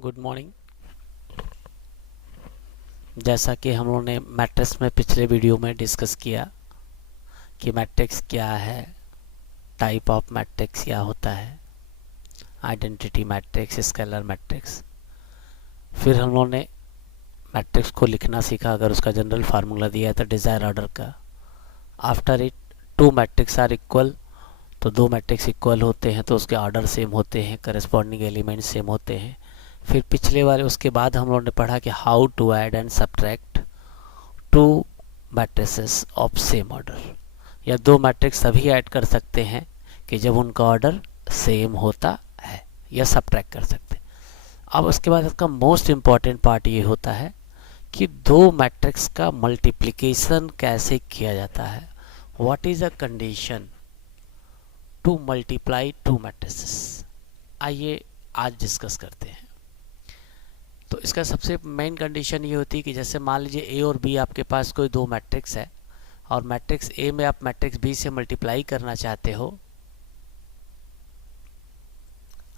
Good morning. जैसा कि हम लोगों ने मैट्रिक्स में पिछले वीडियो में डिस्कस किया कि मैट्रिक्स क्या है, टाइप ऑफ मैट्रिक्स क्या होता है, आइडेंटिटी मैट्रिक्स, स्केलर मैट्रिक्स। फिर हम लोगों ने मैट्रिक्स को लिखना सीखा। अगर उसका जनरल फार्मूला दिया है तो डिज़ायर ऑर्डर का, after it two matrix are equal, तो दो मैट्रिक्स इक्वल होते हैं तो उसके ऑर्डर सेम होते हैं, करस्पॉन्डिंग एलिमेंट सेम होते हैं। फिर पिछले वाले उसके बाद हम लोगों ने पढ़ा कि how to add and subtract two matrices of same order, या दो मैट्रिक्स तभी ऐड कर सकते हैं कि जब उनका ऑर्डर सेम होता है, या सब्ट्रैक्ट कर सकते हैं। अब उसके बाद इसका मोस्ट इम्पॉर्टेंट पार्ट ये होता है कि दो मैट्रिक्स का मल्टीप्लिकेशन कैसे किया जाता है। What is a condition to multiply two matrices, आइए आज डिस्कस करते हैं। तो इसका सबसे मेन कंडीशन ये होती है कि जैसे मान लीजिए ए और बी आपके पास कोई दो मैट्रिक्स है और मैट्रिक्स ए में आप मैट्रिक्स बी से मल्टीप्लाई करना चाहते हो।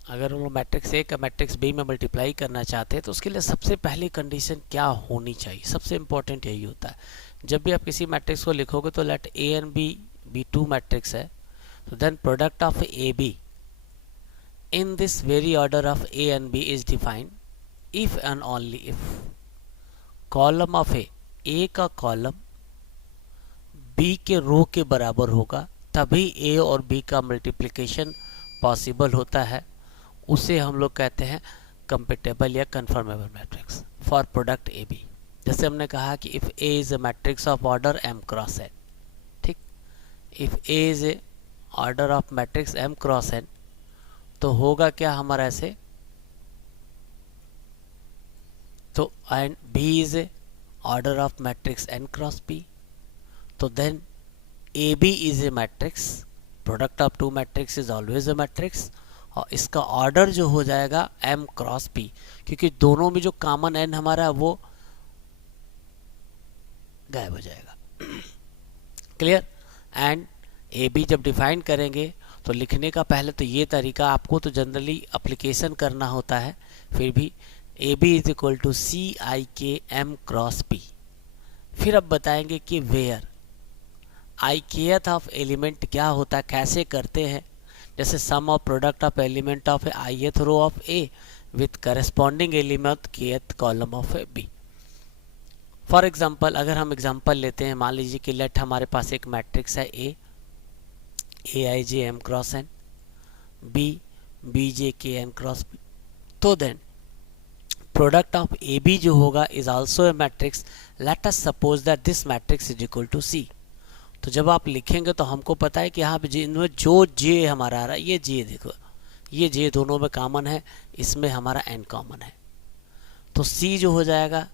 अगर हम लोग मैट्रिक्स ए का मैट्रिक्स बी में मल्टीप्लाई करना चाहते हैं तो उसके लिए सबसे पहली कंडीशन क्या होनी चाहिए, सबसे इंपॉर्टेंट यही होता है। जब भी आप किसी मैट्रिक्स को लिखोगे तो let A and B two matrix है, तो then product of A B in this very order of A and B is defined if and only if column of A का कॉलम B के रो के बराबर होगा, तभी A और B का मल्टीप्लिकेशन पॉसिबल होता है। उसे हम लोग कहते हैं कंपेटेबल या conformable matrix for product A B. जैसे हमने कहा कि if A is a matrix of order M cross N, ठीक, if A is a order of matrix M cross N, तो होगा क्या हमारा ऐसे, तो and B is a order of matrix N cross B, तो then A B is a matrix, product of two matrix is always a matrix, और इसका order जो हो जाएगा एम क्रॉस बी, क्योंकि दोनों में जो कॉमन एन हमारा है वो गायब हो जाएगा। क्लियर। एंड ए बी जब डिफाइन करेंगे तो लिखने का पहले तो ये तरीका आपको तो जनरली अप्लीकेशन करना होता है, फिर भी A B is equal to C I K M cross B. फिर अब बताएंगे कि where I kth of element क्या होता है, कैसे करते हैं। जैसे sum of product of element of I ith row of A with corresponding element kth column of A B. For example अगर हम एग्जाम्पल लेते हैं, मान लीजिए कि लेट हमारे पास एक मैट्रिक्स है A I J M cross N, B J K N cross B, तो then product of A B जो होगा is also a matrix. Let us suppose that this matrix is equal to C. तो जब आप लिखेंगे तो हमको पता है कि यहाँ पे इनमें जो जे हमारा आ रहा है, ये जे देखो, ये जे दोनों में कॉमन है, इसमें हमारा एन कॉमन है, तो सी जो हो जाएगा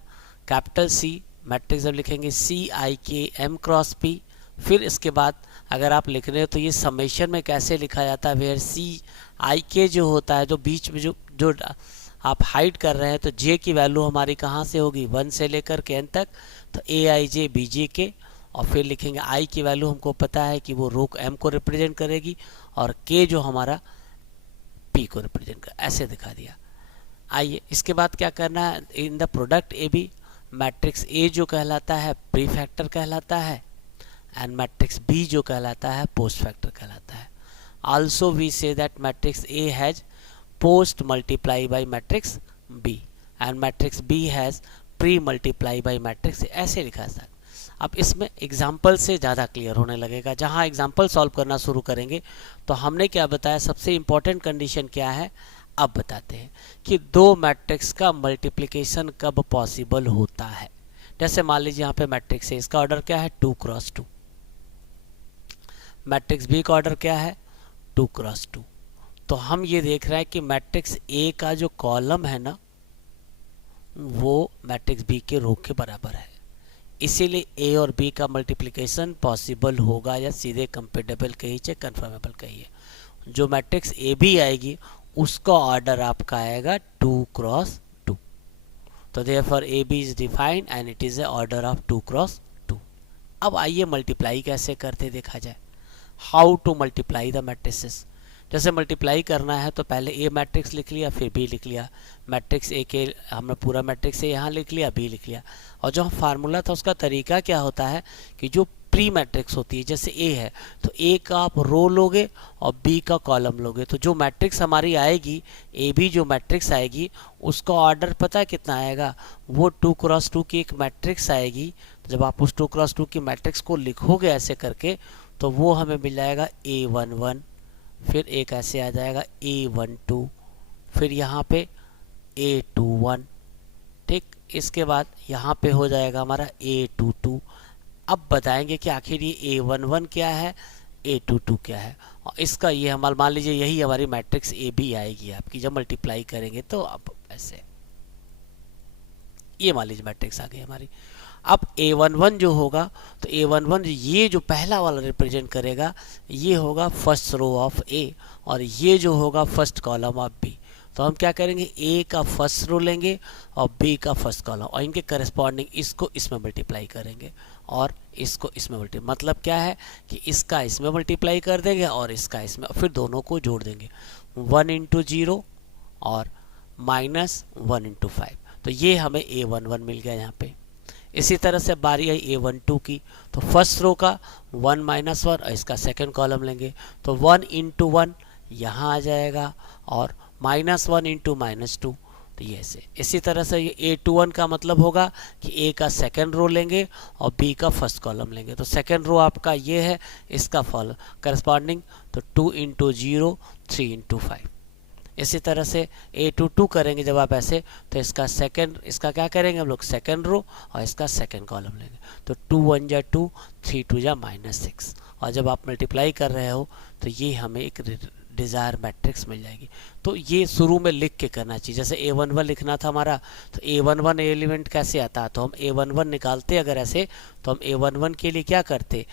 कैपिटल सी मैट्रिक्स। जब लिखेंगे सी I K M cross P, फिर इसके बाद अगर आप लिख रहे हो तो ये समेशन में कैसे लिखा जाता है, वेयर सी आई के जो होता है, जो बीच में जो आप हाइड कर रहे हैं, तो जे की वैल्यू हमारी कहाँ से होगी, 1 से लेकर के एन तक, तो ए आई जे बी जे के, और फिर लिखेंगे आई की वैल्यू हमको पता है कि वो रो एम को रिप्रेजेंट करेगी, और के जो हमारा पी को रिप्रेजेंट कर, ऐसे दिखा दिया। आइए इसके बाद क्या करना है, in the product A B matrix A जो कहलाता है प्री फैक्टर कहलाता है, एंड मैट्रिक्स बी जो कहलाता है पोस्ट फैक्टर कहलाता है। Also we say that matrix A has post multiply by matrix B and matrix B has pre multiply by matrix, ऐसे लिखा है। अब इसमें एग्जाम्पल से ज़्यादा क्लियर होने लगेगा। जहाँ एग्जाम्पल सॉल्व करना शुरू करेंगे तो हमने क्या बताया, सबसे इंपॉर्टेंट कंडीशन क्या है, अब बताते हैं कि दो मैट्रिक्स का मल्टीप्लिकेशन कब पॉसिबल होता है। जैसे मान लीजिए यहाँ पे मैट्रिक्स है, इसका ऑर्डर क्या है 2 क्रॉस 2, मैट्रिक्स बी का ऑर्डर क्या है 2 क्रॉस 2, तो हम ये देख रहे हैं कि मैट्रिक्स ए का जो कॉलम है ना वो मैट्रिक्स बी के रो के बराबर है, इसीलिए ए और बी का मल्टीप्लिकेशन पॉसिबल होगा, या सीधे कंपेटेबल कहिए चाहे कन्फर्मेबल कहिए। जो मैट्रिक्स ए बी आएगी उसका ऑर्डर आपका आएगा 2 क्रॉस 2, तो therefore A B is defined and it is a order of 2 cross 2। अब आइए मल्टीप्लाई कैसे करते देखा जाए, how to multiply the matrices. जैसे मल्टीप्लाई करना है तो पहले ए मैट्रिक्स लिख लिया, फिर बी लिख लिया, मैट्रिक्स ए के हमने पूरा मैट्रिक्स ए यहाँ लिख लिया, बी लिख लिया। और जो फार्मूला था उसका तरीका क्या होता है कि जो प्री मैट्रिक्स होती है, जैसे ए है तो ए का आप रो लोगे और बी का कॉलम लोगे, तो जो मैट्रिक्स हमारी आएगी ए बी जो मैट्रिक्स आएगी उसका ऑर्डर पता है कितना आएगा, वो 2x2 की एक मैट्रिक्स आएगी। जब आप उस 2x2 की मैट्रिक्स को लिखोगे ऐसे करके तो वो हमें मिल जाएगा A11, फिर एक ऐसे आ जाएगा A12, फिर यहाँ पे A21, ठीक। इसके बाद यहाँ पे हो जाएगा हमारा A22। अब बताएंगे कि आखिर ये A11 क्या है, A22 क्या है, और इसका ये हमारा मान लीजिए यही हमारी मैट्रिक्स ए बी आएगी आपकी जब मल्टीप्लाई करेंगे तो। अब ऐसे ये मान लीजिए मैट्रिक्स आ गई हमारी। अब A11 जो होगा तो A11 ये जो पहला वाला रिप्रेजेंट करेगा ये होगा फर्स्ट रो ऑफ ए, और ये जो होगा फर्स्ट कॉलम ऑफ बी। तो हम क्या करेंगे, ए का फर्स्ट रो लेंगे और बी का फर्स्ट कॉलम, और इनके करस्पॉन्डिंग इसको इसमें मल्टीप्लाई करेंगे और इसको इसमें मल्टीप्लाई। मतलब क्या है कि इसका इसमें मल्टीप्लाई कर देंगे और इसका इसमें, फिर दोनों को जोड़ देंगे, 1 इंटू 0 और -1 इंटू 5। तो ये हमें A11 मिल गया यहाँ पे। इसी तरह से बारी आई A12 की, तो फर्स्ट रो का 1 -1 और इसका सेकंड कॉलम लेंगे, तो 1 इंटू 1 यहाँ आ जाएगा और -1 इंटू -2, तो ये ऐसे। इसी तरह से ये A21 का मतलब होगा कि ए का सेकंड रो लेंगे और बी का फर्स्ट कॉलम लेंगे, तो सेकंड रो आपका ये है, इसका फॉलो करस्पॉन्डिंग, तो 2 इंटू 0 3 इंटू 5। इसी तरह से A22 करेंगे जब आप ऐसे, तो इसका सेकंड, इसका क्या करेंगे हम लोग, सेकंड रो और इसका सेकंड कॉलम लेंगे, तो 2 1 जा 2 3 2 जा -6। और जब आप मल्टीप्लाई कर रहे हो तो ये हमें एक डिज़ायर मैट्रिक्स मिल जाएगी। तो ये शुरू में लिख के करना चाहिए। जैसे A11 लिखना था हमारा, तो A11 एलिमेंट कैसे आता है, तो हम A11 निकालते अगर ऐसे, तो हम A11 के लिए क्या करते,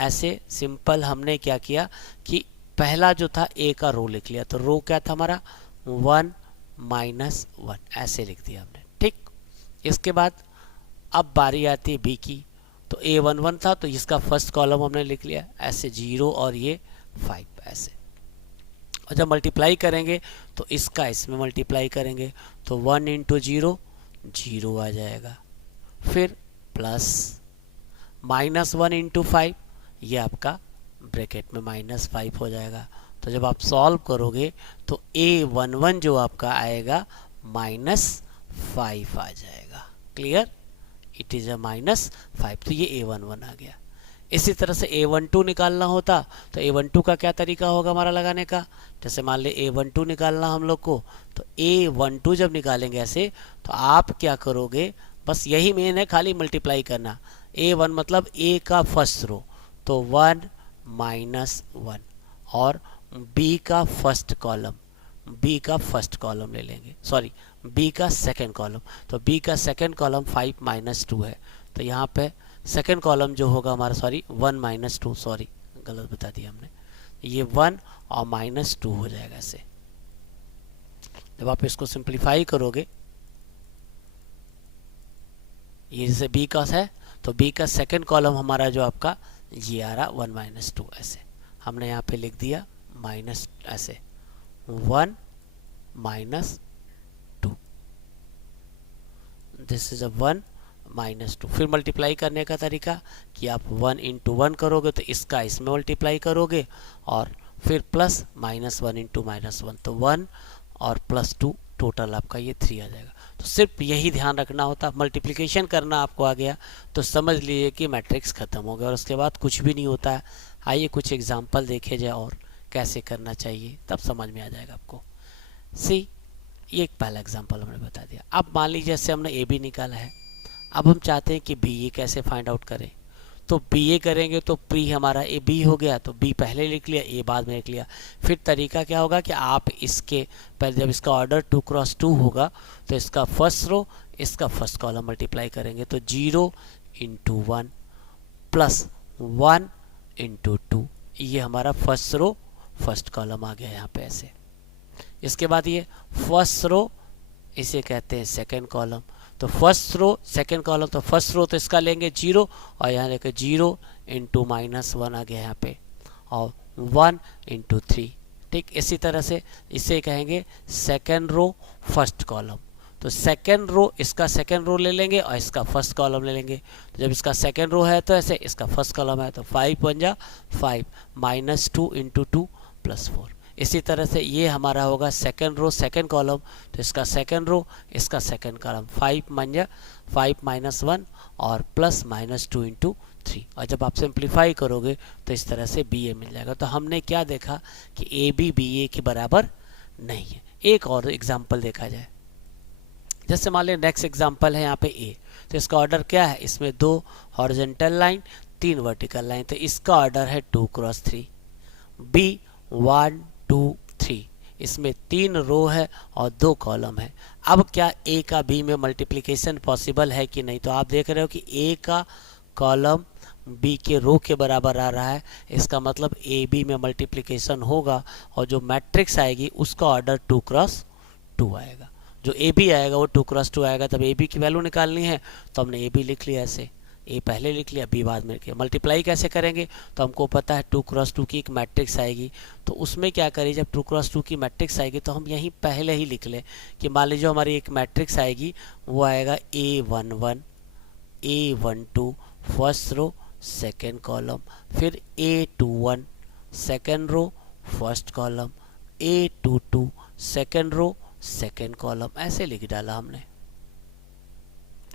ऐसे सिंपल हमने क्या किया कि पहला जो था ए का रो लिख लिया, तो रो क्या था हमारा 1 -1 ऐसे लिख दिया हमने, ठीक। इसके बाद अब बारी आती है बी की, तो A11 था तो इसका फर्स्ट कॉलम हमने लिख लिया ऐसे 0 और ये 5 ऐसे। और जब मल्टीप्लाई करेंगे तो इसका इसमें मल्टीप्लाई करेंगे, तो 1 इंटू 0 0 आ जाएगा, फिर प्लस -1 इंटू 5, ये आपका ब्रैकेट में -5 हो जाएगा। तो जब आप सॉल्व करोगे तो A11 जो आपका आएगा -5 आ जाएगा। क्लियर, इट इज़ अ -5, तो ये A11 आ गया। इसी तरह से A12 निकालना होता तो A12 का क्या तरीका होगा हमारा लगाने का, जैसे मान ले A12 निकालना हम लोग को, तो A12 जब निकालेंगे ऐसे, तो आप क्या करोगे, बस यही मेन है, खाली मल्टीप्लाई करना। A1 मतलब A का फर्स्ट रो, तो 1 -1 और B का फर्स्ट कॉलम, B का फर्स्ट कॉलम ले लेंगे, सॉरी B का सेकंड कॉलम, तो B का सेकंड कॉलम 5 -2 है, तो यहाँ पे सेकंड कॉलम जो होगा हमारा, सॉरी 1 -2, सॉरी गलत बता दिया हमने, ये 1 और -2 हो जाएगा ऐसे। जब आप इसको सिंप्लीफाई करोगे, ये जैसे B का है तो B का सेकंड कॉलम हमारा जो आपका ये आ रहा 1 -2 ऐसे, हमने यहाँ पे लिख दिया माइनस ऐसे 1 -2, दिस इज अ 1 -2। फिर मल्टीप्लाई करने का तरीका कि आप 1 इंटू 1 करोगे तो इसका इसमें मल्टीप्लाई करोगे और फिर प्लस -1 इंटू -1, तो 1 और +2, टोटल आपका ये 3 आ जाएगा। तो सिर्फ यही ध्यान रखना होता, मल्टीप्लिकेशन करना आपको आ गया तो समझ लीजिए कि मैट्रिक्स खत्म हो गया और उसके बाद कुछ भी नहीं होता है। आइए कुछ एग्जांपल देखे जाए और कैसे करना चाहिए, तब समझ में आ जाएगा आपको। सी, ये एक पहला एग्जांपल हमने बता दिया। अब मान लीजिए जैसे हमने ए बी निकाला है, अब हम चाहते हैं कि बी ए कैसे फाइंड आउट करें, तो बी ए करेंगे तो प्री हमारा ए बी हो गया, तो बी पहले लिख लिया, ए बाद में लिख लिया। फिर तरीका क्या होगा कि आप इसके पहले जब इसका ऑर्डर 2x2 होगा तो इसका फर्स्ट रो इसका फर्स्ट कॉलम मल्टीप्लाई करेंगे, तो 0 इंटू 1 प्लस 1 इंटू 2, ये हमारा फर्स्ट रो फर्स्ट कॉलम आ गया यहाँ पे ऐसे। इसके बाद ये फर्स्ट रो, इसे कहते हैं सेकेंड कॉलम, तो फर्स्ट रो सेकेंड कॉलम, तो फर्स्ट रो तो इसका लेंगे 0 और यहाँ लेके 0 इंटू -1 आ गया यहाँ पे, और 1 इंटू 3, ठीक, इसी तरह से इसे कहेंगे सेकेंड रो फर्स्ट कॉलम। तो सेकेंड रो, इसका सेकेंड रो ले लेंगे और इसका फर्स्ट कॉलम ले लेंगे। तो जब इसका सेकेंड रो है तो ऐसे, इसका फर्स्ट कॉलम है तो 5 × 1 = 5 -2 × 2 + 4। इसी तरह से ये हमारा होगा सेकेंड रो सेकेंड कॉलम, तो इसका सेकेंड रो, इसका सेकेंड कॉलम 5 × 5 - 1 और +-2 × 3। और जब आप सिंप्लीफाई करोगे तो इस तरह से बी ए मिल जाएगा। तो हमने क्या देखा कि ए बी ए के बराबर नहीं है। एक और एग्जाम्पल देखा जाए, जैसे मान लें नेक्स्ट एग्जाम्पल है यहाँ पे ए, तो इसका ऑर्डर क्या है, इसमें 2 हॉरिजॉन्टल लाइन 3 वर्टिकल लाइन, तो इसका ऑर्डर है 2 × 3। बी 1 2 3, इसमें 3 रो है और 2 कॉलम है। अब क्या ए का बी में मल्टीप्लिकेशन पॉसिबल है कि नहीं, तो आप देख रहे हो कि ए का कॉलम बी के रो के बराबर आ रहा है, इसका मतलब ए बी में मल्टीप्लिकेशन होगा और जो मैट्रिक्स आएगी उसका ऑर्डर 2 × 2 आएगा। जो ए बी आएगा वो 2 × 2 आएगा। तब ए बी की वैल्यू निकालनी है तो हमने ए बी लिख लिया, ऐसे ए पहले लिख लिया, बी बाद में लिखा। मल्टीप्लाई कैसे करेंगे, तो हमको पता है 2 × 2 की एक मैट्रिक्स आएगी, तो उसमें क्या करें, जब 2 × 2 की मैट्रिक्स आएगी तो हम यहीं पहले ही लिख लें कि मान लीजिए हमारी एक मैट्रिक्स आएगी, वो आएगा A11 A12 first row second column, फिर A21 second row first column, A22 second row second column, ऐसे लिख डाला हमने।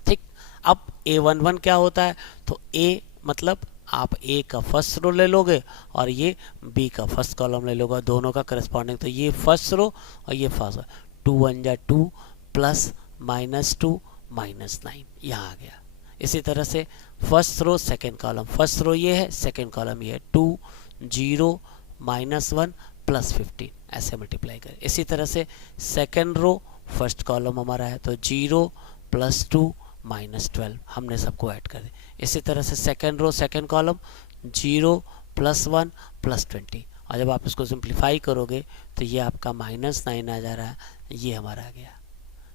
ठीक, अब A11 क्या होता है, तो A मतलब आप A का फर्स्ट रो ले लोगे और ये B का फर्स्ट कॉलम ले लोगे, दोनों का करस्पॉन्डिंग, तो ये फर्स्ट रो और ये फर्स्ट, 2 × 1 = 2 +-2 -9 यहाँ आ गया। इसी तरह से first row second column, first row ये है, सेकेंड कॉलम ये है, 2 0 -1 +15, ऐसे मल्टीप्लाई करें। इसी तरह से सेकेंड रो फर्स्ट कॉलम हमारा है, तो 0 +2 -12, हमने सबको ऐड कर दिया। इसी तरह से सेकेंड रो सेकेंड कॉलम 0 +1 +20, और जब आप इसको सिंप्लीफाई करोगे तो ये आपका -9 आ जा रहा है, ये हमारा आ गया।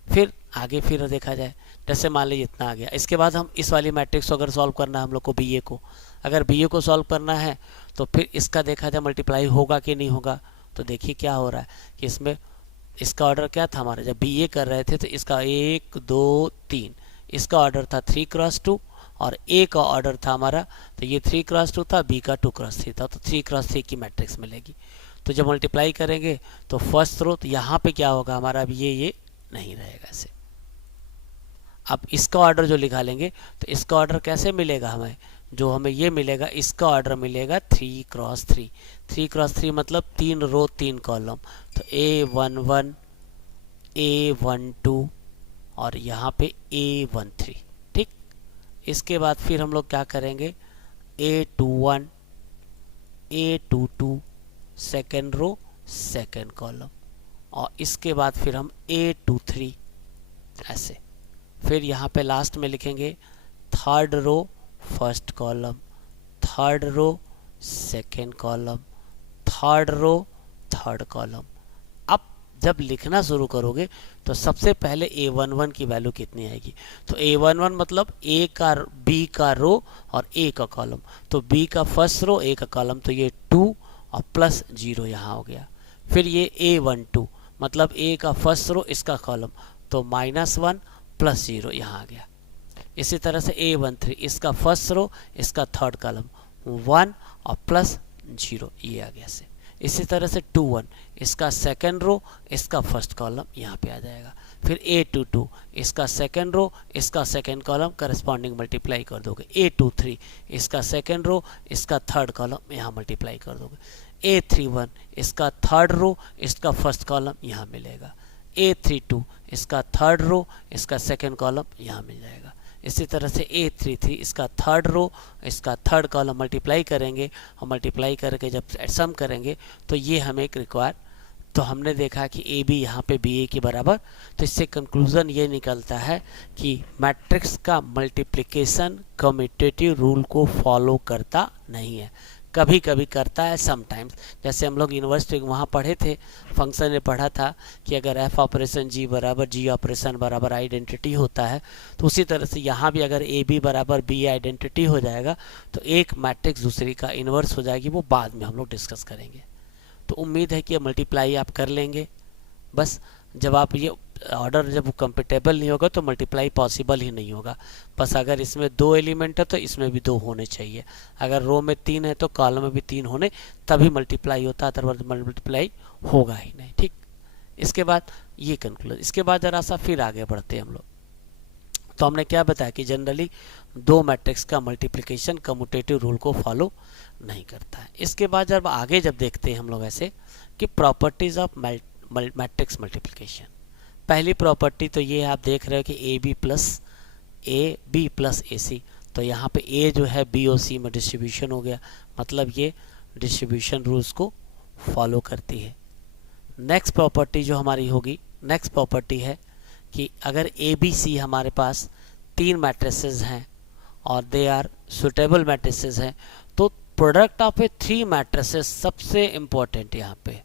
फिर आगे फिर देखा जाए, जैसे मान लीजिए इतना आ गया, इसके बाद हम इस वाली मैट्रिक्स को अगर सॉल्व करना है हम लोग को बी ए को, अगर बी ए को सॉल्व करना है तो फिर इसका देखा जाए मल्टीप्लाई होगा कि नहीं होगा। तो देखिए क्या हो रहा है कि इसमें इसका ऑर्डर क्या था हमारा, जब बी ए कर रहे थे तो इसका 1 2 3, इसका ऑर्डर था 3 × 2 और ए का ऑर्डर था हमारा, तो ये 3 × 2 था, बी का 2 × 3 था, तो 3 × 3 की मैट्रिक्स मिलेगी। तो जब मल्टीप्लाई करेंगे तो फर्स्ट रो, तो यहाँ पे क्या होगा हमारा, अब ये नहीं रहेगा ऐसे। अब इसका ऑर्डर जो लिखा लेंगे तो इसका ऑर्डर कैसे मिलेगा हमें, जो हमें ये मिलेगा, इसका ऑर्डर मिलेगा 3 × 3। 3 × 3 मतलब 3 रो 3 कॉलम, तो A11 A12 और यहाँ पे A13। ठीक, इसके बाद फिर हम लोग क्या करेंगे, A21 A22 second row second column, और इसके बाद फिर हम A23 ऐसे। फिर यहाँ पे लास्ट में लिखेंगे third row first column, third row second column, third row third column. अब जब लिखना शुरू करोगे तो सबसे पहले A11 की वैल्यू कितनी आएगी, तो A11 मतलब A का B का रो और A का कॉलम, तो B का फर्स्ट रो A का कॉलम, तो ये 2 और +0 यहाँ हो गया। फिर ये A12 मतलब A का फर्स्ट रो इसका कॉलम, तो -1 +0 यहाँ आ गया। इसी तरह से A13 इसका फर्स्ट रो इसका थर्ड कॉलम 1 और +0 ये आ गया से। इसी तरह से 21 इसका सेकेंड रो इसका फर्स्ट कॉलम यहाँ पे आ जाएगा। फिर A22 इसका सेकेंड रो इसका सेकेंड कॉलम करस्पॉन्डिंग मल्टीप्लाई कर दोगे। A23 इसका सेकेंड रो इसका थर्ड कॉलम यहाँ मल्टीप्लाई कर दोगे। A31 इसका थर्ड रो इसका फर्स्ट कॉलम यहाँ मिलेगा। A32 इसका थर्ड रो इसका सेकेंड कॉलम यहाँ मिल जाएगा। इसी तरह से A33 इसका थर्ड रो इसका थर्ड कॉलम मल्टीप्लाई करेंगे और मल्टीप्लाई करके जब सम करेंगे तो ये हमें एक रिक्वायर, तो हमने देखा कि ए बी यहाँ पे बी ए के बराबर। तो इससे कंक्लूजन ये निकलता है कि मैट्रिक्स का मल्टीप्लिकेशन कम्यूटेटिव रूल को फॉलो करता नहीं है, कभी कभी करता है समटाइम्स। जैसे हम लोग यूनिवर्सिटी वहाँ पढ़े थे, फंक्शन में पढ़ा था कि अगर एफ ऑपरेशन जी बराबर जी ऑपरेशन बराबर आइडेंटिटी होता है, तो उसी तरह से यहाँ भी अगर ए बी बराबर बी आइडेंटिटी हो जाएगा तो एक मैट्रिक्स दूसरी का इन्वर्स हो जाएगी, वो बाद में हम लोग डिस्कस करेंगे। तो उम्मीद है कि मल्टीप्लाई आप कर लेंगे। बस जब आप ये ऑर्डर जब कंपेटेबल नहीं होगा तो मल्टीप्लाई पॉसिबल ही नहीं होगा। बस अगर इसमें 2 एलिमेंट है तो इसमें भी 2 होने चाहिए, अगर रो में 3 है तो कॉलम में भी 3 होने तभी मल्टीप्लाई होता है, अदरवाइज मल्टीप्लाई होगा ही नहीं। ठीक, इसके बाद ये कंक्लूजन। इसके बाद जरा सा फिर आगे बढ़ते हैं हम लोग। तो हमने क्या बताया कि जनरली 2 मैट्रिक्स का मल्टीप्लिकेशन कम्यूटेटिव रूल को फॉलो नहीं करता है। इसके बाद जब आगे जब देखते हैं हम लोग ऐसे कि प्रॉपर्टीज ऑफ मैट्रिक्स मल्टीप्लिकेशन। पहली प्रॉपर्टी तो ये आप देख रहे हो कि ए बी प्लस ए सी, तो यहाँ पे ए जो है बी और सी में डिस्ट्रीब्यूशन हो गया, मतलब ये डिस्ट्रीब्यूशन रूल्स को फॉलो करती है। नेक्स्ट प्रॉपर्टी जो हमारी होगी, नेक्स्ट प्रॉपर्टी है कि अगर ए बी सी हमारे पास 3 मैट्रिसेस हैं और दे आर सुटेबल मैट्रिसेस हैं, तो प्रोडक्ट ऑफ ए 3 मैट्रिसेस सबसे इम्पोर्टेंट यहाँ पे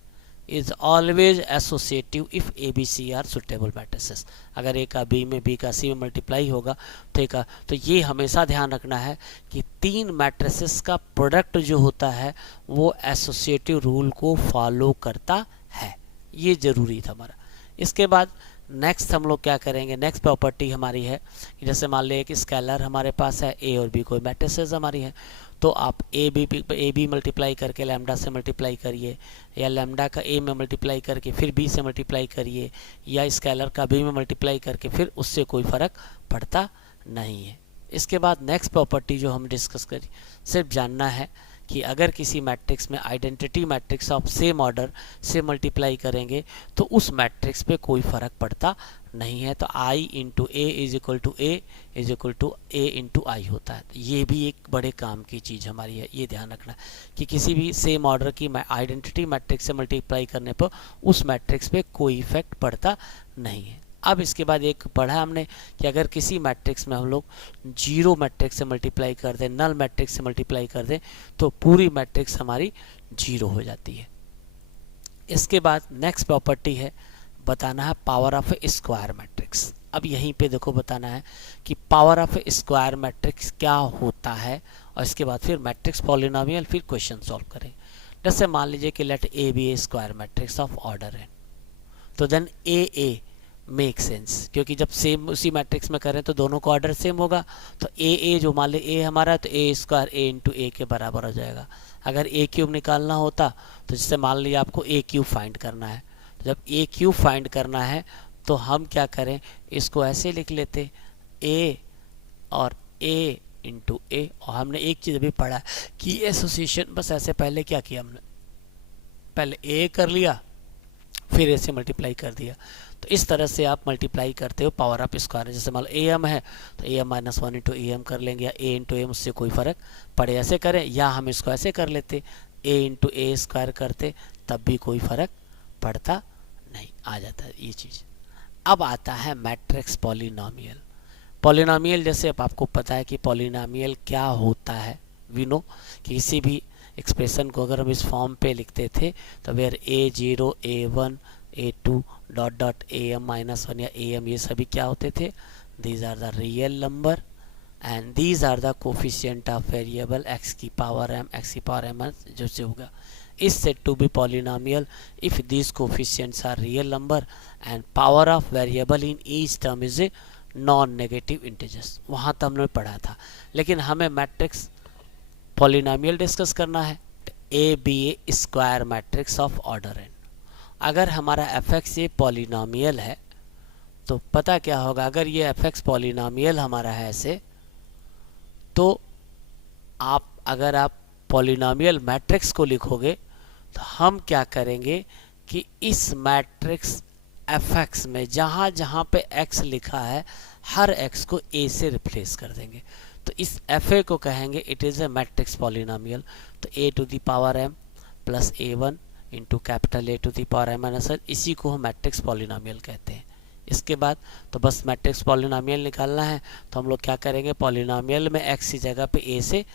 is always associative if A B C are suitable matrices. अगर ए का बी में, बी का सी में मल्टीप्लाई होगा तो ये हमेशा ध्यान रखना है कि 3 मैट्रिसेस का प्रोडक्ट जो होता है वो एसोसिएटिव रूल को फॉलो करता है, ये जरूरी था हमारा। इसके बाद नेक्स्ट हम लोग क्या करेंगे, नेक्स्ट प्रॉपर्टी हमारी है कि जैसे मान लें एक स्केलर हमारे पास है, ए और बी कोई मैट्रिसेस हमारी है, तो आप ए बी मल्टीप्लाई करके लैम्डा से मल्टीप्लाई करिए, या लैम्डा का ए में मल्टीप्लाई करके फिर बी से मल्टीप्लाई करिए, या स्केलर का बी में मल्टीप्लाई करके फिर उससे कोई फ़र्क पड़ता नहीं है। इसके बाद नेक्स्ट प्रॉपर्टी जो हम डिस्कस करें, सिर्फ जानना है कि अगर किसी मैट्रिक्स में identity matrix of same order से मल्टीप्लाई करेंगे तो उस मैट्रिक्स पे कोई फ़र्क पड़ता नहीं है, तो I into A is equal to A into I होता है। तो ये भी एक बड़े काम की चीज़ हमारी है, ये ध्यान रखना कि किसी भी सेम ऑर्डर की आइडेंटिटी मैट्रिक्स से मल्टीप्लाई करने पर उस मैट्रिक्स पे कोई इफेक्ट पड़ता नहीं है। अब इसके बाद एक पढ़ा हमने कि अगर किसी मैट्रिक्स में हम लोग 0 मैट्रिक्स से मल्टीप्लाई कर दें, नल मैट्रिक्स से मल्टीप्लाई कर दें, तो पूरी मैट्रिक्स हमारी 0 हो जाती है। इसके बाद नेक्स्ट प्रॉपर्टी है बताना है power of a square matrix. अब यहीं पे देखो बताना है कि power of a square matrix क्या होता है, और इसके बाद फिर मैट्रिक्स पॉलिनोमियल, फिर क्वेश्चन सॉल्व करें। जैसे मान लीजिए कि let A be a square matrix of order है, तो देन ए मेक सेंस, क्योंकि जब सेम उसी मैट्रिक्स में करें तो दोनों का ऑर्डर सेम होगा, तो ए जो मान ले ए हमारा है तो ए स्क्वायर ए इंटू ए के बराबर हो जाएगा। अगर ए क्यूब निकालना होता तो जैसे मान लीजिए आपको ए क्यूब फाइंड करना है, तो जब ए क्यूब फाइंड करना है तो हम क्या करें, इसको ऐसे लिख लेते ए और ए इंटू ए। और हमने एक चीज़ अभी पढ़ा कि एसोसिएशन, बस ऐसे पहले क्या किया हमने, पहले ए कर लिया फिर ए से मल्टीप्लाई कर दिया। तो इस तरह से आप मल्टीप्लाई करते हो पावर ऑफ स्क्वायर। जैसे मान लो ए एम है तो A M minus 1 into A M कर लेंगे, या ए इंटू एम, उससे कोई फ़र्क पड़े ऐसे करें, या हम इसको ऐसे कर लेते ए इंटू ए स्क्वायर करते, तब भी कोई फ़र्क पड़ता नहीं, आ जाता है ये चीज़। अब आता है मैट्रिक्स पॉलिनोमियल। पॉलिनोमियल जैसे अब आपको पता है कि पॉलिनोमियल क्या होता है, वी नो कि किसी भी एक्सप्रेशन को अगर हम इस फॉर्म पे लिखते थे तो where a0 a1 a2 dot dot am minus 1 या am, ये सभी क्या होते थे, these are the real number and these are the coefficient of variable x की पावर m, x की पावर m जो से होगा is said to be polynomial if these coefficients are real number and power of variable in each term is a non-negative integers। वहाँ तो हमने पढ़ा था, लेकिन हमें मैट्रिक्स पॉलिनोमियल डिस्कस करना है। A be a square matrix of order n, अगर हमारा एफ एक्स ये पॉलिनोमियल है तो पता क्या होगा, अगर ये एफ एक्स पॉलिनोमियल हमारा है ऐसे, तो अगर आप पॉलिनोमियल मैट्रिक्स को लिखोगे तो हम क्या करेंगे कि इस मैट्रिक्स एफ एक्स में जहाँ जहाँ पे एक्स लिखा है हर एक्स को ए से रिप्लेस कर देंगे, तो इस एफ ए को कहेंगे it is a matrix polynomial. तो A to the power M plus a1 into capital A to the power M minus 1, इसी को हम मैट्रिक्स पॉलिनोमियल कहते हैं। इसके बाद तो बस मैट्रिक्स पॉलिनोमियल निकालना है, तो हम लोग क्या करेंगे, पॉलिनोमियल में एक्स की जगह पे ए से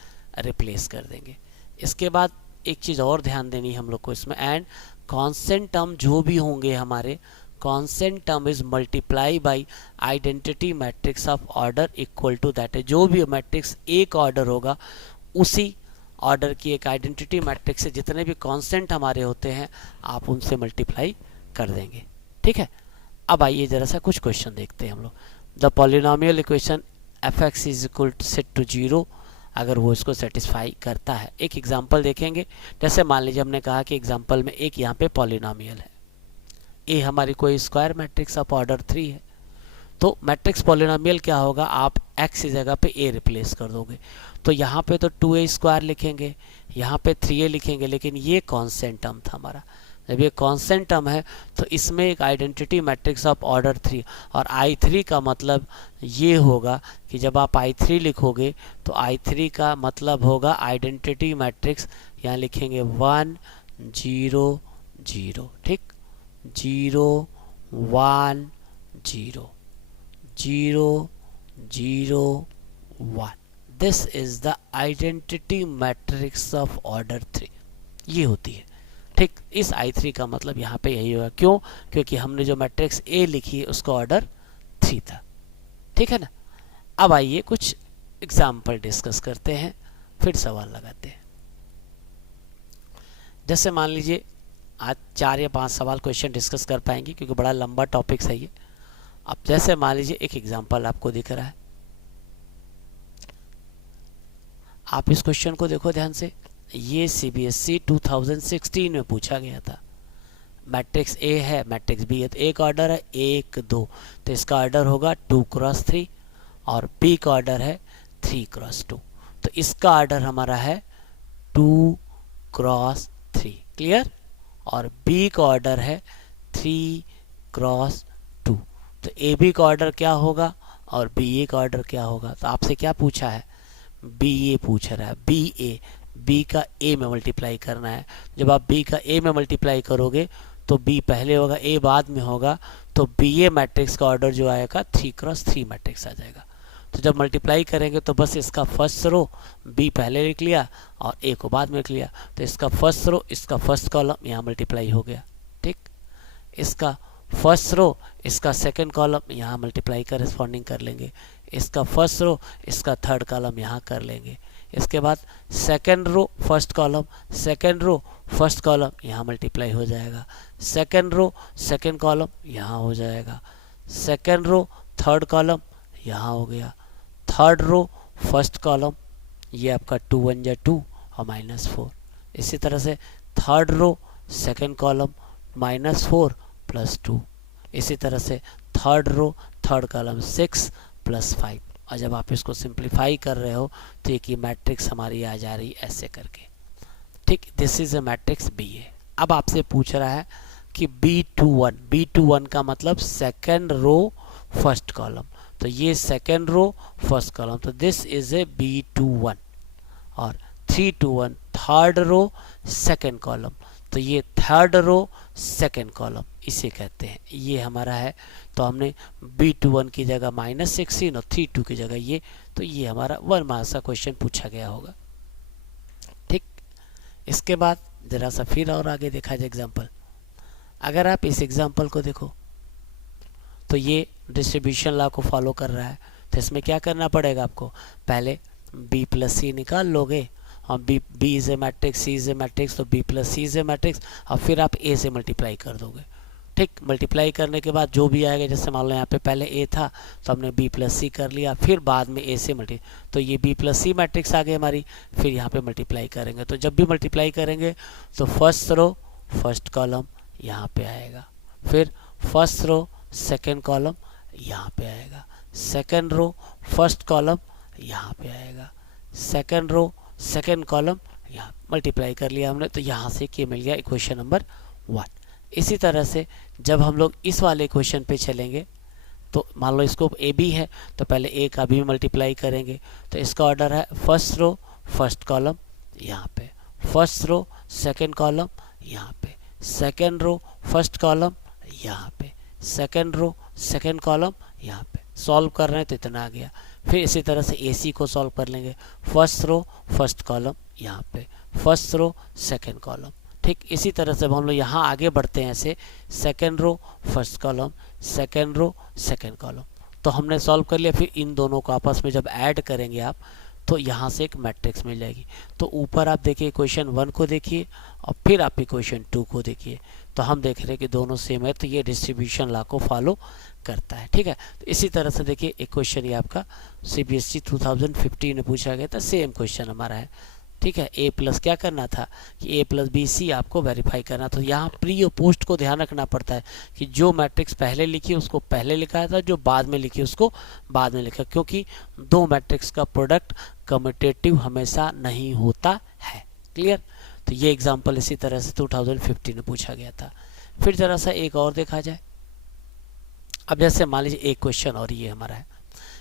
रिप्लेस कर देंगे। इसके बाद एक चीज़ और ध्यान देनी है हम लोग को इसमें, एंड कांस्टेंट टर्म जो भी होंगे हमारे, constant term is multiply by identity matrix of order equal to that है, जो भी मैट्रिक्स एक ऑर्डर होगा उसी ऑर्डर की एक आइडेंटिटी मैट्रिक्स से जितने भी कांस्टेंट हमारे होते हैं आप उनसे मल्टीप्लाई कर देंगे। ठीक है, अब आइए जरा सा कुछ क्वेश्चन देखते हैं हम लोग। The polynomial equation F X is equal set to 0, अगर वो इसको सेटिस्फाई करता है। एक एग्जांपल देखेंगे, जैसे मान लीजिए हमने कहा कि एग्जांपल में एक यहाँ पे पॉलिनोमियल है, ए हमारी कोई स्क्वायर मैट्रिक्स ऑफ ऑर्डर 3 है, तो मैट्रिक्स पॉलिनोमियल क्या होगा, आप x की जगह पे a रिप्लेस कर दोगे, तो यहाँ पे तो 2a स्क्वायर लिखेंगे, यहाँ पे 3a लिखेंगे, लेकिन ये कांस्टेंट टर्म था हमारा। जब ये कांस्टेंट टर्म है तो इसमें एक आइडेंटिटी मैट्रिक्स ऑफ ऑर्डर 3, और I3 का मतलब ये होगा कि जब आप I3 लिखोगे तो I3 का मतलब होगा आइडेंटिटी मैट्रिक्स, यहाँ लिखेंगे 1 0 0, ठीक, 0 1 0 0 0 1। This is the identity matrix of order 3, ये होती है। ठीक, इस I3 का मतलब यहाँ पे यही होगा, क्यों, क्योंकि हमने जो मैट्रिक्स A लिखी है उसका ऑर्डर 3 था। ठीक है ना। अब आइए कुछ एग्जाम्पल डिस्कस करते हैं, फिर सवाल लगाते हैं। जैसे मान लीजिए आज 4 या 5 सवाल क्वेश्चन डिस्कस कर पाएंगे क्योंकि बड़ा लंबा टॉपिक है ये। अब जैसे मान लीजिए एक एग्जाम्पल आपको दिख रहा है, आप इस क्वेश्चन को देखो ध्यान से। ये CBSE 2016 में पूछा गया था। मैट्रिक्स A है, मैट्रिक्स B है, तो एक ऑर्डर है 1 2, तो इसका ऑर्डर होगा 2 क्रॉस 3, और B का ऑर्डर है 3 क्रॉस 2, तो इसका ऑर्डर हमारा है 2 क्रॉस 3, क्लियर। और B का ऑर्डर है 3 क्रॉस 2, तो AB का ऑर्डर क्या होगा और BA का ऑर्डर क्या होगा। तो आपसे क्या पूछा है, BA पूछ रहा है, B का A में मल्टीप्लाई करना है। जब आप B का A में मल्टीप्लाई करोगे तो B पहले होगा, A बाद में होगा, तो BA मैट्रिक्स का ऑर्डर जो आएगा 3 क्रॉस 3 मैट्रिक्स आ जाएगा। तो जब मल्टीप्लाई करेंगे तो बस इसका फर्स्ट रो B पहले लिख लिया और A को बाद में लिख लिया, तो इसका फर्स्ट रो, इसका फर्स्ट कॉलम यहाँ मल्टीप्लाई हो गया। ठीक, इसका फर्स्ट रो, इसका सेकंड कॉलम यहाँ मल्टीप्लाई करस्पॉन्डिंग कर लेंगे, इसका फर्स्ट रो, इसका थर्ड कॉलम यहाँ कर लेंगे। इसके बाद second row first column, second row first column यहाँ मल्टीप्लाई हो जाएगा, सेकंड रो सेकंड कॉलम यहाँ हो जाएगा, सेकंड रो थर्ड कॉलम यहाँ हो गया, थर्ड रो फर्स्ट कॉलम, ये आपका 2 1 जा 2 और -4। इसी तरह से थर्ड रो सेकंड कॉलम -4 + 2, इसी तरह से थर्ड रो थर्ड कॉलम 6 + 5। और जब आप इसको सिंप्लीफाई कर रहे हो तो एक ये मैट्रिक्स हमारी आ जा रही है ऐसे करके। ठीक, this is a matrix BA। अब आपसे पूछ रहा है कि B21 का मतलब सेकंड रो फर्स्ट कॉलम, तो ये सेकंड रो फर्स्ट कॉलम, तो दिस इज ए B21। और 321 थर्ड रो सेकंड कॉलम, तो ये थर्ड रो सेकंड कॉलम इसे कहते हैं, ये हमारा है। तो हमने B21 की जगह -16 और 32 की जगह ये, तो ये हमारा 1 मार्क्स का क्वेश्चन पूछा गया होगा। ठीक, इसके बाद जरा सा फिर और आगे देखा जाए एग्जाम्पल। अगर आप इस एग्जाम्पल को देखो तो ये डिस्ट्रीब्यूशन लॉ को फॉलो कर रहा है, तो इसमें क्या करना पड़ेगा आपको, पहले B + C निकाल लोगे, और B is a matrix, C is a matrix, तो B + C is a matrix, और फिर आप A से मल्टीप्लाई कर दोगे। ठीक, मल्टीप्लाई करने के बाद जो भी आएगा, जैसे मान लो यहाँ पे पहले A था तो हमने B + C कर लिया, फिर बाद में A से तो ये B + C मैट्रिक्स आ गई हमारी, फिर यहाँ पे मल्टीप्लाई करेंगे। तो जब भी मल्टीप्लाई करेंगे तो फर्स्ट रो फर्स्ट कॉलम यहाँ पे आएगा, फिर फर्स्ट रो सेकेंड कॉलम यहाँ पे आएगा, सेकेंड रो फर्स्ट कॉलम यहाँ पे आएगा, सेकेंड रो सेकेंड कॉलम यहाँ मल्टीप्लाई कर लिया हमने, तो यहाँ से क्या मिल गया, इक्वेशन नंबर 1। इसी तरह से जब हम लोग इस वाले इक्वेशन पे चलेंगे तो मान लो इसको AB है, तो पहले A का भी मल्टीप्लाई करेंगे, तो इसका ऑर्डर है फर्स्ट रो फर्स्ट कॉलम यहाँ पे, फर्स्ट रो सेकेंड कॉलम यहाँ पे, सेकेंड रो फर्स्ट कॉलम यहाँ पे, सेकेंड रो सेकेंड कॉलम यहाँ पे। सॉल्व कर रहे हैं तो इतना आ गया। फिर इसी तरह से AC को सॉल्व कर लेंगे, फर्स्ट रो फर्स्ट कॉलम यहाँ पे, फर्स्ट रो सेकेंड कॉलम। ठीक, इसी तरह से हम लोग यहाँ आगे बढ़ते हैं ऐसे, second row first column, second row second column, तो हमने सॉल्व कर लिया। फिर इन दोनों को आपस में जब ऐड करेंगे आप तो यहाँ से एक मैट्रिक्स मिल जाएगी। तो ऊपर आप देखिए क्वेश्चन 1 को देखिए और फिर आप क्वेश्चन 2 को देखिए, तो हम देख रहे हैं कि दोनों सेम है, तो ये डिस्ट्रीब्यूशन लॉ को फॉलो करता है। ठीक है, तो इसी तरह से देखिए एक क्वेश्चन ये आपका CBSE 2015 में पूछा गया था, सेम क्वेश्चन हमारा है। ठीक है, A प्लस क्या करना था कि A प्लस BC आपको वेरीफाई करना। तो यहाँ प्री और पोस्ट को ध्यान रखना पड़ता है कि जो मैट्रिक्स पहले लिखी उसको पहले लिखा था, जो बाद में लिखी उसको बाद में लिखा, क्योंकि दो मैट्रिक्स का प्रोडक्ट कम्यूटेटिव हमेशा नहीं होता है। क्लियर? तो ये एग्जाम्पल इसी तरह से 2015 में पूछा गया था। फिर जरा सा एक और देखा जाए। अब जैसे मान लीजिए एक क्वेश्चन और ये हमारा है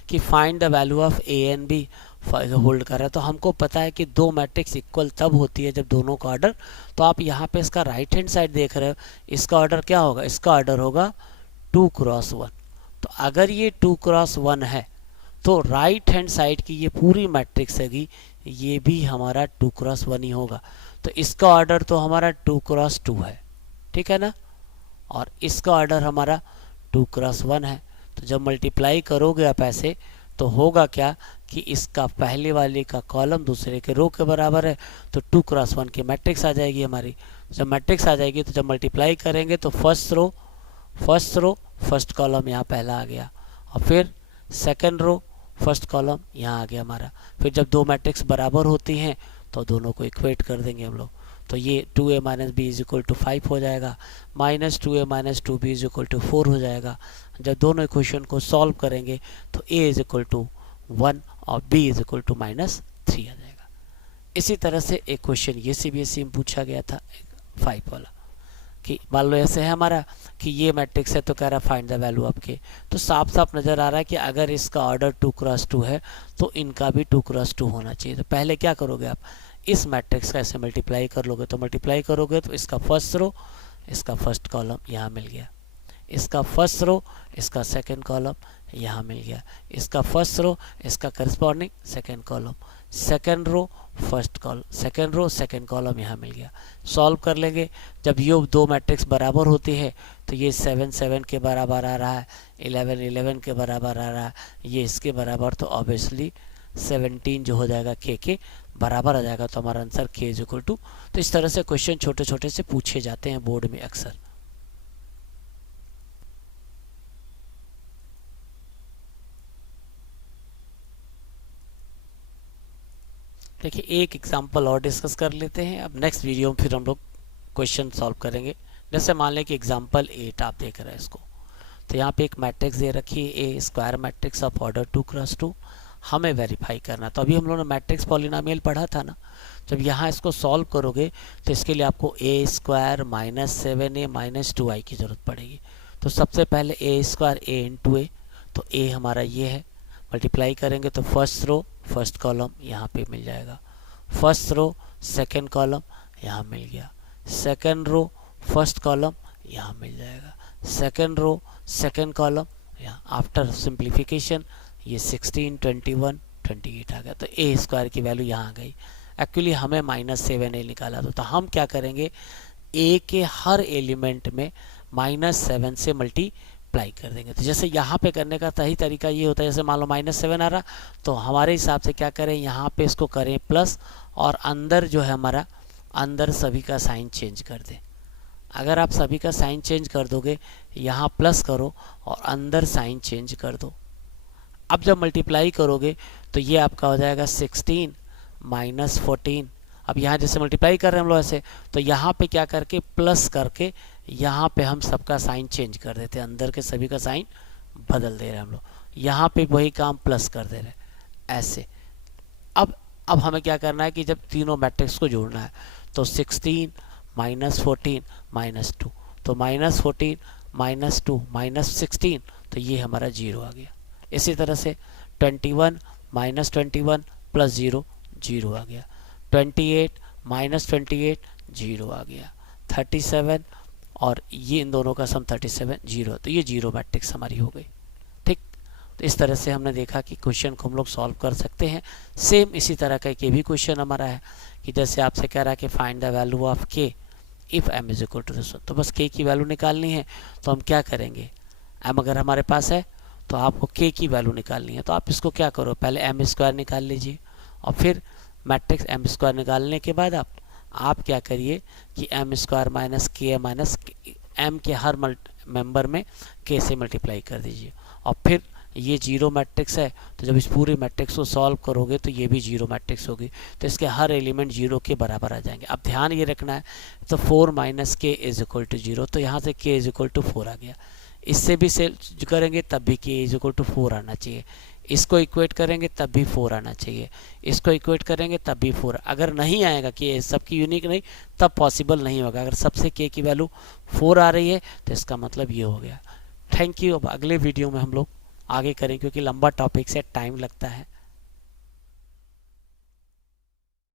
कि find the value of A and B hold कर रहा है। तो हमको पता है कि दो मैट्रिक्स इक्वल तब होती है जब दोनों का ऑर्डर, तो आप यहाँ पे इसका राइट हैंड साइड देख रहे हो, इसका ऑर्डर क्या होगा, इसका ऑर्डर होगा 2 क्रॉस 1। तो अगर ये 2 क्रॉस 1 है तो राइट हैंड साइड की ये पूरी मैट्रिक्स हैगी, ये भी हमारा 2 क्रॉस 1 ही होगा। तो इसका ऑर्डर तो हमारा 2 क्रॉस 2 है, ठीक है ना, और इसका ऑर्डर हमारा 2 क्रॉस 1 है। तो जब मल्टीप्लाई करोगे आप ऐसे तो होगा क्या कि इसका पहले वाले का कॉलम दूसरे के रो के बराबर है, तो 2 क्रॉस 1 की मैट्रिक्स आ जाएगी हमारी। जब मैट्रिक्स आ जाएगी तो जब मल्टीप्लाई करेंगे तो फर्स्ट रो फर्स्ट कॉलम यहाँ पहला आ गया, और फिर सेकंड रो फर्स्ट कॉलम यहाँ आ गया हमारा। फिर जब दो मैट्रिक्स बराबर होती हैं तो दोनों को इक्वेट कर देंगे हम लोग, तो ये 2a minus B is equal to 5 हो जाएगा, minus 2a minus 2b is equal to 4 हो जाएगा। जब दोनों इक्वेशन को सॉल्व करेंगे तो a इज इक्वल टू 1 और b is equal to minus 3 आ जाएगा। इसी तरह से एक क्वेश्चन ये CBSE में पूछा गया था 5 वाला, कि मान लो ऐसे है हमारा कि ये मैट्रिक्स है तो कह रहा है फाइंड द वैल्यू ऑफ के। तो साफ साफ नज़र आ रहा है कि अगर इसका ऑर्डर 2 क्रॉस 2 है तो इनका भी 2 क्रॉस 2 होना चाहिए। तो पहले क्या करोगे आप, इस मैट्रिक्स का ऐसे मल्टीप्लाई कर लोगे, तो मल्टीप्लाई करोगे तो इसका फर्स्ट रो इसका फर्स्ट कॉलम यहाँ मिल गया, इसका फर्स्ट रो इसका सेकंड कॉलम यहाँ मिल गया, इसका फर्स्ट रो इसका corresponding second column, second row first column, second row second column यहाँ मिल गया। सॉल्व कर लेंगे, जब ये दो मैट्रिक्स बराबर होती है तो ये 7 7 के बराबर आ रहा है, 11 11 के बराबर आ रहा है, ये इसके बराबर, तो ऑब्वियसली 17 जो हो जाएगा के बराबर आ जाएगा। तो हमारा answer k is equal to. तो इस तरह से क्वेश्चन छोटे छोटे से पूछे जाते हैं बोर्ड में अक्सर। देखिए एक एग्जांपल और डिस्कस कर लेते हैं। अब नेक्स्ट वीडियो में फिर हम लोग क्वेश्चन सॉल्व करेंगे। जैसे मान लें कि एग्जांपल 8 आप देख रहे हैं इसको, तो यहाँ पे एक मैट्रिक्स दे रखी है, a square matrix of order 2 cross 2, हमें वेरीफाई करना। तो अभी हम लोगों ने मैट्रिक्स पॉलिनोमियल पढ़ा था ना, जब यहाँ इसको सॉल्व करोगे तो इसके लिए आपको ए square minus 7a minus 2i की ज़रूरत पड़ेगी। तो सबसे पहले ए स्क्वायर a इंटू ए, तो ए हमारा ये है, मल्टीप्लाई करेंगे तो फर्स्ट रो फर्स्ट कॉलम यहाँ पे मिल जाएगा, फर्स्ट रो सेकंड कॉलम यहाँ मिल गया, सेकंड रो फर्स्ट कॉलम यहाँ मिल जाएगा, सेकंड रो सेकंड कॉलम यहाँ। आफ्टर सिंप्लीफिकेशन ये 16 21 28 आ गया, तो ए स्क्वायर की वैल्यू यहाँ आ गई। एक्चुअली हमें -7a निकाला था, तो हम क्या करेंगे, ए के हर एलिमेंट में -7 से मल्टीप्लाई कर देंगे। तो जैसे यहाँ पे करने का सही तरीका ये होता है, जैसे मान लो -7 आ रहा, तो हमारे हिसाब से क्या करें, यहाँ पे इसको करें प्लस, और अंदर जो है हमारा अंदर सभी का साइन चेंज कर दें। अगर आप सभी का साइन चेंज कर दोगे, यहाँ प्लस करो और अंदर साइन चेंज कर दो। अब जब मल्टीप्लाई करोगे तो ये आपका हो जाएगा 16 माइनस 14। अब यहाँ जैसे मल्टीप्लाई कर रहे हैं हम लोग ऐसे, तो यहाँ पे क्या करके प्लस करके यहाँ पे हम सबका साइन चेंज कर देते हैं, अंदर के सभी का साइन बदल दे रहे हैं हम लोग, यहाँ पे वही काम प्लस कर दे रहे हैं ऐसे। अब हमें क्या करना है कि जब तीनों मैट्रिक्स को जोड़ना है, तो 16 माइनस 14 माइनस 2, तो माइनस 14 माइनस 2 माइनस 16, तो ये हमारा 0 आ गया। इसी तरह से 21 माइनस 21 प्लस 0 0 आ गया, 28 माइनस 28 0 आ गया, 37 और ये इन दोनों का सम 37 0, तो ये 0 मैट्रिक्स हमारी हो गई। ठीक, तो इस तरह से हमने देखा कि क्वेश्चन को हम लोग सॉल्व कर सकते हैं। सेम इसी तरह का एक ये भी क्वेश्चन हमारा है कि जैसे आपसे कह रहा है कि find the value of k if m is equal to this, तो बस k की वैल्यू निकालनी है। तो हम क्या करेंगे, m अगर हमारे पास है तो आपको k की वैल्यू निकालनी है, तो आप इसको क्या करो, पहले m स्क्वायर निकाल लीजिए और फिर मैट्रिक्स एम स्क्वायर निकालने के बाद आप क्या करिए कि एम स्क्वायर माइनस एम के हर मेंबर में के से मल्टीप्लाई कर दीजिए। और फिर ये जीरो मैट्रिक्स है, तो जब इस पूरे मैट्रिक्स को सॉल्व करोगे तो ये भी जीरो मैट्रिक्स होगी, तो इसके हर एलिमेंट जीरो के बराबर आ जाएंगे। अब ध्यान ये रखना है, तो 4 माइनस के इज इक्वल टू 0, तो यहाँ से के इज इक्वल टू 4 आ गया। इससे भी सेल करेंगे तब भी के इज इक्वल टू 4 आना चाहिए। इसको इक्वेट करेंगे तब भी 4 आना चाहिए। इसको इक्वेट करेंगे तब भी 4। अगर नहीं आएगा कि सबकी यूनिक नहीं, तब पॉसिबल नहीं होगा। अगर सबसे के की वैल्यू 4 आ रही है तो इसका मतलब ये हो गया। Thank you. अब अगले वीडियो में हम लोग आगे करें, क्योंकि लंबा टॉपिक से टाइम लगता है।